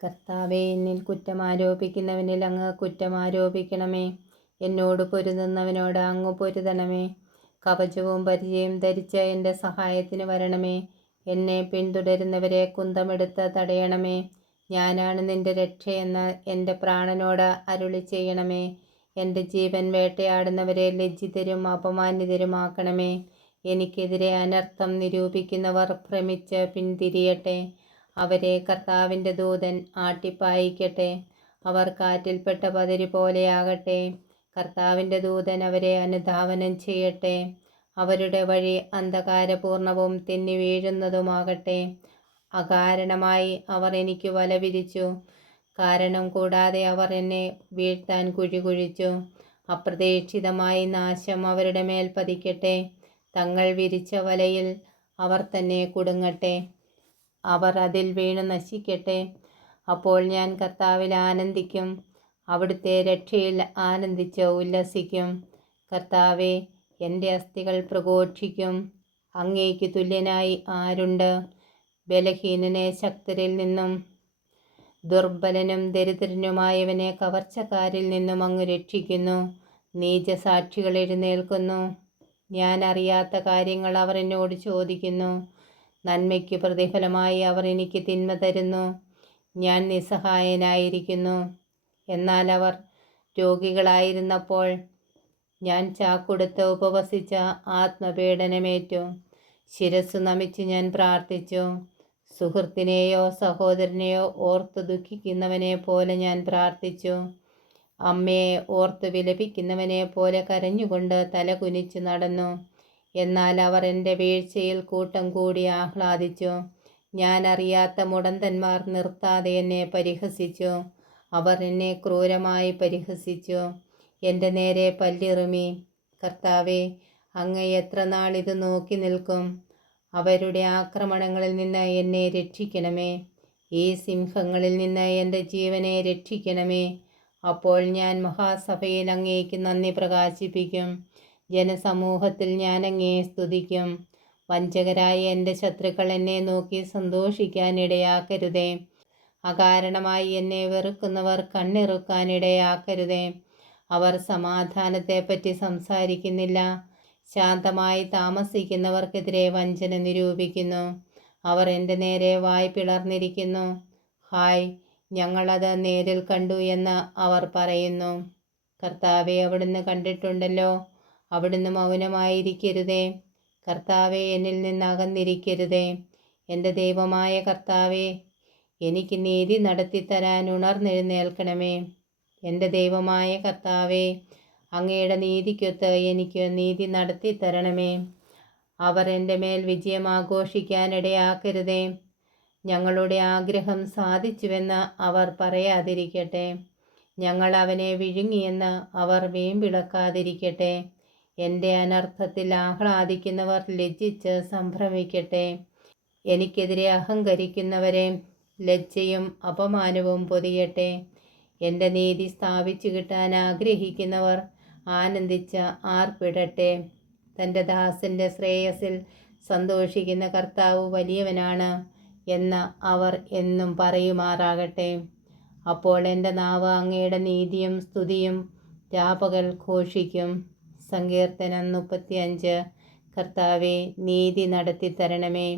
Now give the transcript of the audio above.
കർത്താവേ, എന്നിൽ കുറ്റമാരോപിക്കുന്നവനിൽ അങ്ങ് കുറ്റമാരോപിക്കണമേ. എന്നോട് പൊരുതുന്നവനോട് അങ്ങ് പൊരുതണമേ. കവചവും പരിചയം ധരിച്ച എൻ്റെ സഹായത്തിന് വരണമേ. എന്നെ പിന്തുടരുന്നവരെ കുന്തമെടുത്ത് തടയണമേ. ഞാനാണ് നിന്റെ രക്ഷയെന്ന് എൻ്റെ പ്രാണനോട് അരുളി ചെയ്യണമേ. എൻ്റെ ജീവൻ വേട്ടയാടുന്നവരെ ലജ്ജിതരും അപമാനിതരുമാക്കണമേ. എനിക്കെതിരെ അനർത്ഥം നിരൂപിക്കുന്നവർ ഭ്രമിച്ച് പിന്തിരിയട്ടെ. അവരെ കർത്താവിൻ്റെ ദൂതൻ ആട്ടിപ്പായിക്കട്ടെ. അവർ കാറ്റിൽപ്പെട്ട പതിര് പോലെയാകട്ടെ. കർത്താവിൻ്റെ ദൂതൻ അവരെ അനുധാവനം ചെയ്യട്ടെ. അവരുടെ വഴി അന്ധകാരപൂർണവും തെന്നി വീഴുന്നതുമാകട്ടെ. അകാരണമായി അവർ എനിക്ക് വല വിരിച്ചു. കാരണം കൂടാതെ അവർ എന്നെ വീഴ്ത്താൻ കുഴി കുഴിച്ചു. അപ്രതീക്ഷിതമായി നാശം അവരുടെ മേൽ പതിക്കട്ടെ. തങ്ങൾ വിരിച്ച വലയിൽ അവർ തന്നെ കുടുങ്ങട്ടെ. അവർ അതിൽ വീണു നശിക്കട്ടെ. അപ്പോൾ ഞാൻ കർത്താവിൽ ആനന്ദിക്കും. അവിടുത്തെ രക്ഷയിൽ ആനന്ദിച്ച് ഉല്ലസിക്കും. കർത്താവെ, എൻ്റെ അസ്ഥികൾ പ്രഘോഷിക്കും. അങ്ങേക്ക് തുല്യനായി ആരുണ്ട്? ബലഹീനനെ ശക്തരിൽ നിന്നും ദുർബലനും ദരിദ്രനുമായവനെ കവർച്ചക്കാരിൽ നിന്നും അങ്ങ് രക്ഷിക്കുന്നു. നീചസാക്ഷികൾ എഴുന്നേൽക്കുന്നു. ഞാൻ അറിയാത്ത കാര്യങ്ങൾ അവർ എന്നോട് ചോദിക്കുന്നു. നന്മയ്ക്ക് പ്രതിഫലമായി അവർ എനിക്ക് തിന്മ തരുന്നു. ഞാൻ നിസ്സഹായനായിരിക്കുന്നു. എന്നാൽ അവർ രോഗികളായിരുന്നപ്പോൾ ഞാൻ ചാക്കുടുത്ത് ഉപവസിച്ച ആത്മപീഡനമേറ്റു. ശിരസ്സു നമിച്ച് ഞാൻ പ്രാർത്ഥിച്ചു. സുഹൃത്തിനെയോ സഹോദരനെയോ ഓർത്തു ദുഃഖിക്കുന്നവനെ പോലെ ഞാൻ പ്രാർത്ഥിച്ചു. അമ്മയെ ഓർത്തു വിലപിക്കുന്നവനെ പോലെ കരഞ്ഞുകൊണ്ട് തല കുനിച്ചു നടന്നു. എന്നാൽ അവർ എൻ്റെ വീഴ്ചയിൽ കൂട്ടം കൂടി ആഹ്ലാദിച്ചു. ഞാൻ അറിയാത്ത മുടന്തന്മാർ നിർത്താതെ എന്നെ പരിഹസിച്ചു. അവർ എന്നെ ക്രൂരമായി പരിഹസിച്ചു. എൻ്റെ നേരെ പല്ലിറുമി. കർത്താവെ, അങ്ങ് എത്ര നാൾ ഇത് നോക്കി നിൽക്കും? അവരുടെ ആക്രമണങ്ങളിൽ നിന്ന് എന്നെ രക്ഷിക്കണമേ. ഈ സിംഹങ്ങളിൽ നിന്ന് എൻ്റെ ജീവനെ രക്ഷിക്കണമേ. അപ്പോൾ ഞാൻ മഹാസഭയിൽ അങ്ങേക്ക് നന്ദി പ്രകാശിപ്പിക്കും. ജനസമൂഹത്തിൽ ഞാൻ അങ്ങയെ സ്തുതിക്കും. വഞ്ചകരായ എൻ്റെ ശത്രുക്കൾ എന്നെ നോക്കി സന്തോഷിക്കാനിടയാക്കരുതേ. അകാരണമായി എന്നെ വെറുക്കുന്നവർ കണ്ണിറുക്കാനിടയാക്കരുതേ. അവർ സമാധാനത്തെപ്പറ്റി സംസാരിക്കുന്നില്ല. ശാന്തമായി താമസിക്കുന്നവർക്കെതിരെ വഞ്ചന നിരൂപിക്കുന്നു. അവർ എൻ്റെ നേരെ വായ് പിളർന്നിരിക്കുന്നു. ഹായ്, ഞങ്ങളത് നേരിൽ കണ്ടു എന്ന് അവർ പറയുന്നു. കർത്താവെ, അവിടുന്ന് കണ്ടിട്ടുണ്ടല്ലോ. അവിടുന്ന് മൗനമായിരിക്കരുതേ. കർത്താവെ, എന്നിൽ നിന്ന് അകന്നിരിക്കരുതേ. എൻ്റെ ദൈവമായ കർത്താവെ, എനിക്ക് നീതി നടത്തിത്തരാൻ ഉണർന്നെഴുന്നേൽക്കണമേ. എൻ്റെ ദൈവമായ കർത്താവെ, അങ്ങയുടെ നീതിക്കൊത്ത് എനിക്ക് നീതി നടത്തിത്തരണമേ. അവർ എൻ്റെ മേൽ വിജയം ആഘോഷിക്കാനിടയാക്കരുതേ. ഞങ്ങളുടെ ആഗ്രഹം സാധിച്ചുവെന്ന് അവർ പറയാതിരിക്കട്ടെ. ഞങ്ങൾ അവനെ വിഴുങ്ങിയെന്ന് അവർ വീമ്പിളക്കാതിരിക്കട്ടെ. എൻ്റെ അനർത്ഥത്തിൽ ആഹ്ലാദിക്കുന്നവർ ലജ്ജിച്ച് സംഭ്രമിക്കട്ടെ. എനിക്കെതിരെ അഹങ്കരിക്കുന്നവരെ ലജ്ജയും അപമാനവും പൊതിയട്ടെ. എൻ്റെ നീതി സ്ഥാപിച്ചു കിട്ടാൻ ആഗ്രഹിക്കുന്നവർ ആനന്ദിച്ച് ആർപ്പിടട്ടെ. തൻ്റെ ദാസൻ്റെ ശ്രേയസിൽ സന്തോഷിക്കുന്ന കർത്താവ് വലിയവനാണ് എന്ന് അവർ എന്നും പറയുമാറാകട്ടെ. അപ്പോൾ എൻ്റെ നാവ് അങ്ങയുടെ നീതിയും സ്തുതിയും രാപകൽ ഘോഷിക്കും. സങ്കീർത്തനം 35. കർത്താവെ, നീതി നടത്തി തരണമേ.